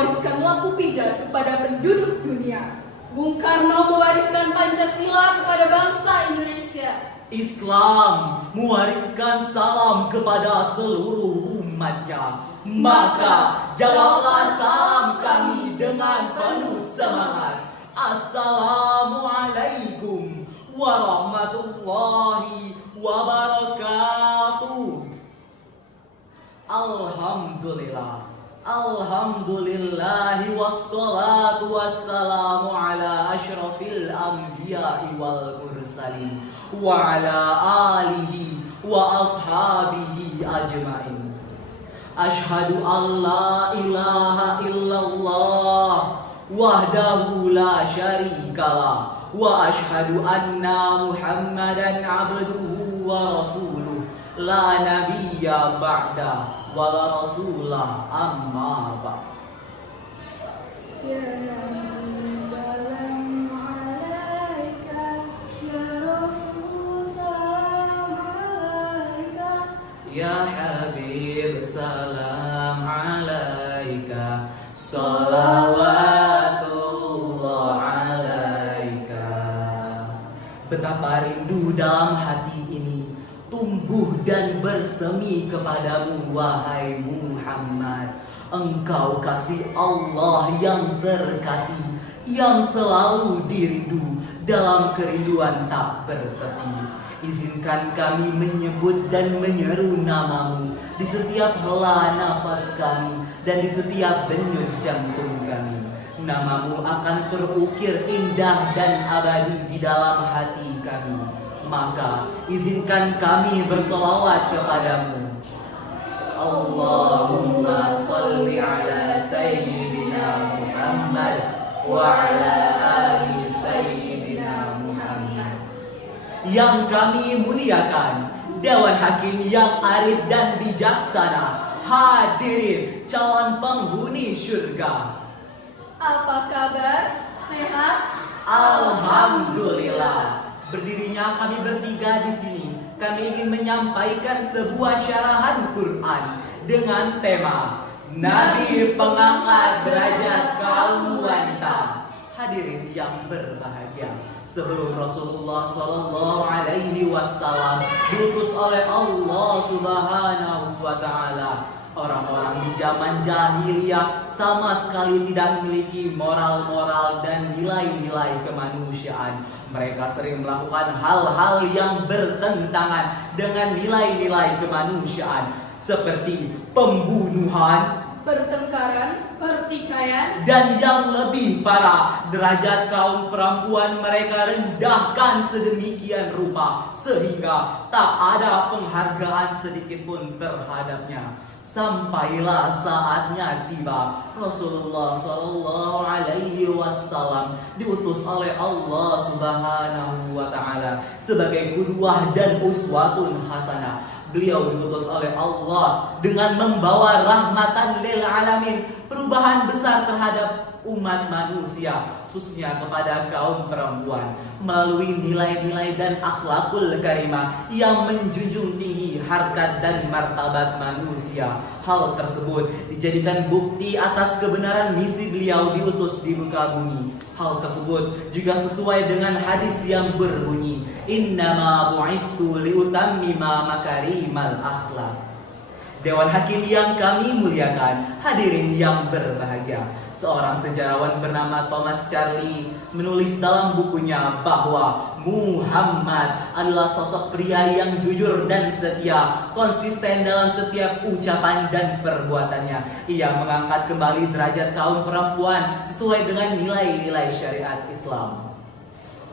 mewariskan lampu pijar kepada penduduk dunia. Bung Karno mewariskan Pancasila kepada bangsa Indonesia. Islam mewariskan salam kepada seluruh umatnya. Maka jawablah salam kami dengan penuh semangat. Assalamualaikum warahmatullahi wabarakatuh. Alhamdulillahi wassalatu wassalamu ala asyrafil anbiya'i wal mursalin wa ala alihi wa ashabihi ajma'in. Ashhadu an la ilaha illallah wahdahu la syarikalah wa ashhadu anna Muhammadan abduhu wa rasuluh la nabiyya ba'da wa la rasulah amma ba'd. Ya Nabi salam alaika, ya Rasul salam alaika, Ya Habib salam alaika, salawatullah alaika. Betapa rindu dalam hati ini tumbuh dan bersemi kepadamu wahai Muhammad. Engkau kasih Allah yang terkasih, yang selalu dirindu, dalam kerinduan tak bertepi. Izinkan kami menyebut dan menyeru namamu di setiap hela nafas kami dan di setiap denyut jantung kami. Namamu akan terukir indah dan abadi di dalam hati kami. Maka izinkan kami bersolawat kepadamu. Allahumma salli ala Sayyidina Muhammad wa ala ali Sayyidina Muhammad. Yang kami muliakan, Dewan Hakim yang arif dan bijaksana, hadirin calon penghuni surga. Apa kabar? Sehat? Alhamdulillah. Berdirinya kami bertiga di sini, kami ingin menyampaikan sebuah syarahan Quran dengan tema Nabi Pengangkat Derajat Kaum Wanita. Hadirin yang berbahagia, sebelum Rasulullah Shallallahu Alaihi Wasallam diutus oleh Allah Subhanahu Wa Taala, orang-orang di zaman jahiliyah sama sekali tidak memiliki moral-moral dan nilai-nilai kemanusiaan. Mereka sering melakukan hal-hal yang bertentangan dengan nilai-nilai kemanusiaan, seperti pembunuhan, Pertengkaran? Pertikaian? dan yang lebih parah, derajat kaum perempuan mereka rendahkan sedemikian rupa sehingga tak ada penghargaan sedikit pun terhadapnya. Sampailah saatnya tiba, Rasulullah Shallallahu Alaihi Wasallam diutus oleh Allah Subhanahu Wa Taala sebagai qudwah dan uswatun hasanah. Beliau diutus oleh Allah dengan membawa rahmatan lil alamin, perubahan besar terhadap umat manusia, khususnya kepada kaum perempuan, melalui nilai-nilai dan akhlakul karimah yang menjunjung tinggi harkat dan martabat manusia. Hal tersebut dijadikan bukti atas kebenaran misi beliau diutus di muka bumi. Hal tersebut juga sesuai dengan hadis yang berbunyi, innama bu'istu liutammima makarimal akhlak. Dewan Hakim yang kami muliakan, hadirin yang berbahagia, seorang sejarawan bernama Thomas Charlie menulis dalam bukunya bahwa Muhammad adalah sosok pria yang jujur dan setia, konsisten dalam setiap ucapan dan perbuatannya. Ia mengangkat kembali derajat kaum perempuan sesuai dengan nilai-nilai syariat Islam.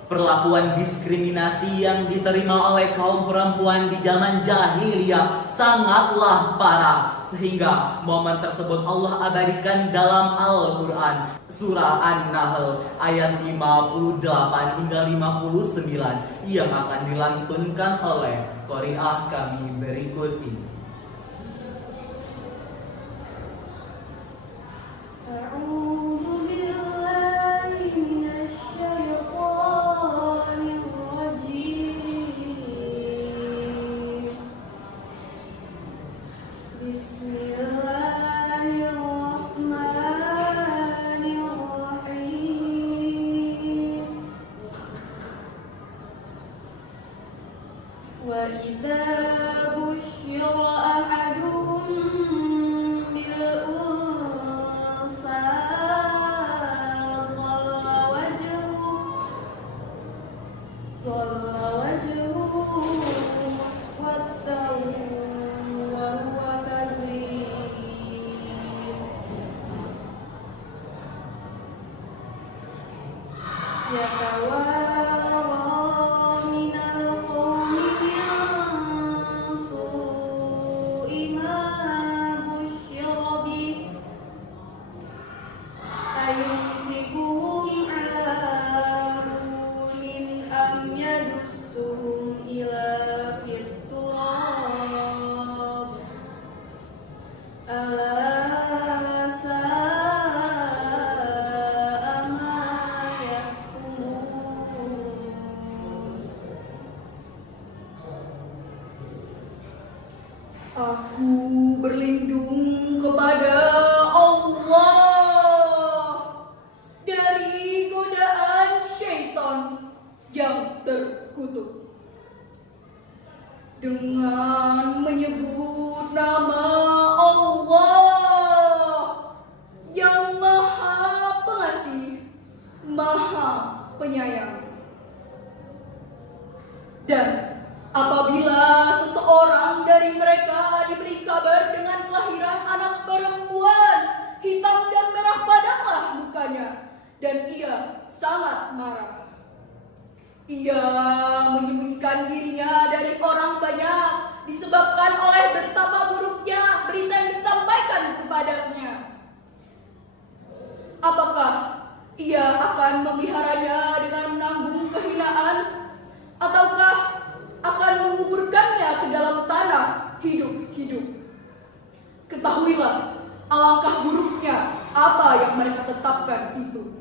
Perlakuan diskriminasi yang diterima oleh kaum perempuan di zaman jahiliyah sangatlah parah, sehingga momen tersebut Allah abadikan dalam Al-Quran surah An-Nahl ayat 58 hingga 59 yang akan dilantunkan oleh qari'ah kami berikut ini. Bismillahirrahmanirrahim. وإذا بشر أحدهم بالأنثى ظل وجهه مسودا وهو كظيم يتوارى من القوم من سوء ما بشر به أيمسكهم على هون أم يدسهم في التراب ألا ساء ما يحكمون. Aku berlindung kepada Allah dari godaan syaitan yang terkutuk. Dengan menyebut nama Allah yang Maha Pengasih, Maha Penyayang. Dan apabila seseorang dari mereka diberi kabar dengan kelahiran anak perempuan, hitam dan merah padamlah mukanya, dan ia sangat marah. Ia menyembunyikan dirinya dari orang banyak disebabkan oleh betapa buruknya berita yang disampaikan kepadanya. Apakah ia akan memeliharanya dengan menanggung kehinaan, ataukah akan menguburkannya ke dalam tanah hidup-hidup? Ketahuilah alangkah buruknya apa yang mereka tetapkan itu.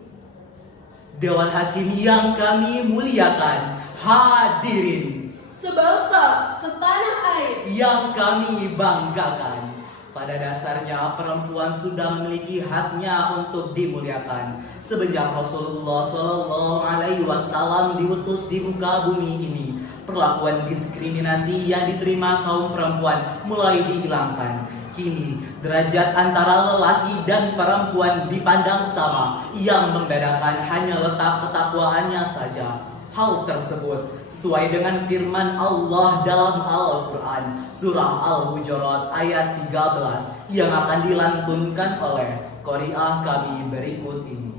Dewan Hakim yang kami muliakan, hadirin Sebangsa, setanah air, yang kami banggakan. Pada dasarnya perempuan sudah memiliki haknya untuk dimuliakan. Semenjak Rasulullah SAW diutus di muka bumi ini, perlakuan diskriminasi yang diterima kaum perempuan mulai dihilangkan. Kini derajat antara lelaki dan perempuan dipandang sama, yang membedakan hanya letak ketakwaannya saja. Hal tersebut sesuai dengan firman Allah dalam Al-Quran surah Al-Hujurat ayat 13 yang akan dilantunkan oleh qari'ah kami berikut ini.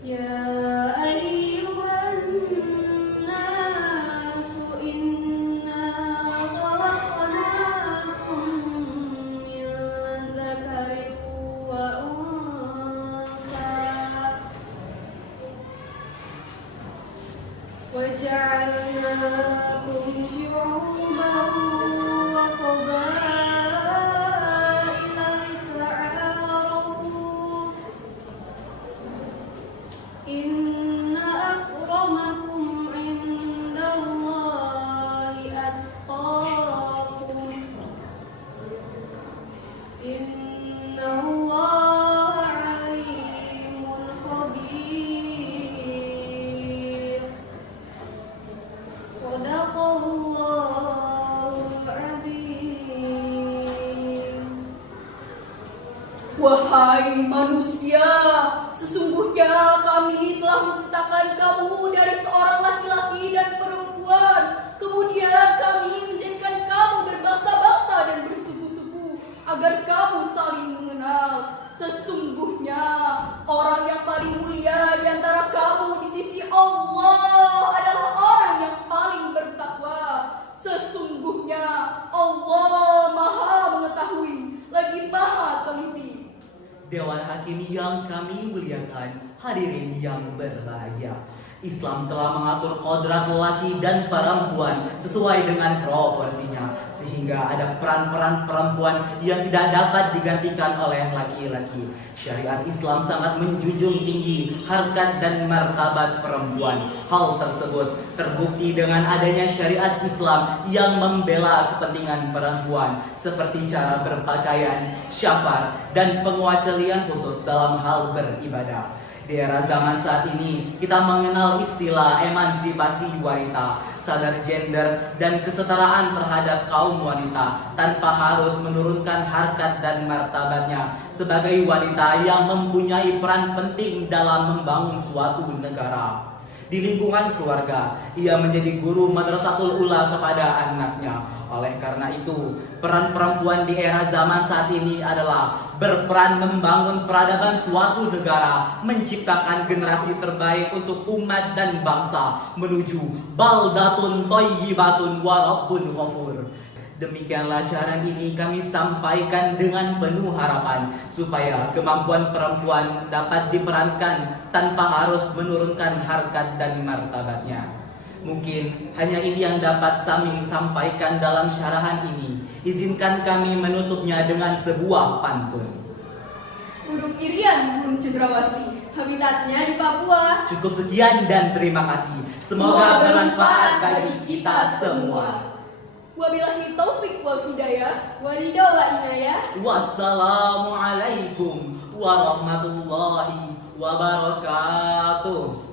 Ya ayyuhan nasu inna khalaqnakum min dzakarin wa unsa wa ja'alnakum syu'uban wa qabaila lita'arafu inna akramakum indallahi atqakum innallaha alimun khabir. Shadaqallahul adzim. wahai manusia, sesungguhnya kami telah menciptakan kamu dari seorang laki-laki dan perempuan. Kemudian kami menjadikan kamu berbangsa-bangsa dan bersuku-suku agar kamu saling mengenal. Sesungguhnya orang yang paling mulia di antara kamu di sisi Allah adalah orang yang paling bertakwa. Sesungguhnya Allah Maha Mengetahui lagi Maha Teliti. Dewan Hakim yang kami muliakan, hadirin yang berbahagia. Islam telah mengatur kodrat lelaki dan perempuan sesuai dengan proporsinya, sehingga ada peran-peran perempuan yang tidak dapat digantikan oleh laki-laki. Syariat Islam sangat menjunjung tinggi harkat dan martabat perempuan. Hal tersebut terbukti dengan adanya syariat Islam yang membela kepentingan perempuan, seperti cara berpakaian, syafar, dan pengecualian khusus dalam hal beribadah. Di era zaman saat ini, kita mengenal istilah emansipasi wanita, sadar gender, dan kesetaraan terhadap kaum wanita tanpa harus menurunkan harkat dan martabatnya sebagai wanita yang mempunyai peran penting dalam membangun suatu negara. Di lingkungan keluarga, ia menjadi guru madrasatul ula kepada anaknya. Oleh karena itu, peran perempuan di era zaman saat ini adalah berperan membangun peradaban suatu negara, menciptakan generasi terbaik untuk umat dan bangsa menuju baldatun thayyibatun wa rabbun ghafur. Demikianlah syarat ini kami sampaikan dengan penuh harapan supaya kemampuan perempuan dapat diperankan tanpa harus menurunkan harkat dan martabatnya. Mungkin hanya ini yang dapat kami sampaikan dalam syarahan ini. Izinkan kami menutupnya dengan sebuah pantun. Burung irian, burung cendrawasih, habitatnya di Papua. Cukup sekian dan terima kasih. Semoga bermanfaat bagi kita semua. Wabillahi taufik wal hidayah. Walido wa inayah. Wassalamualaikum warahmatullahi wabarakatuh.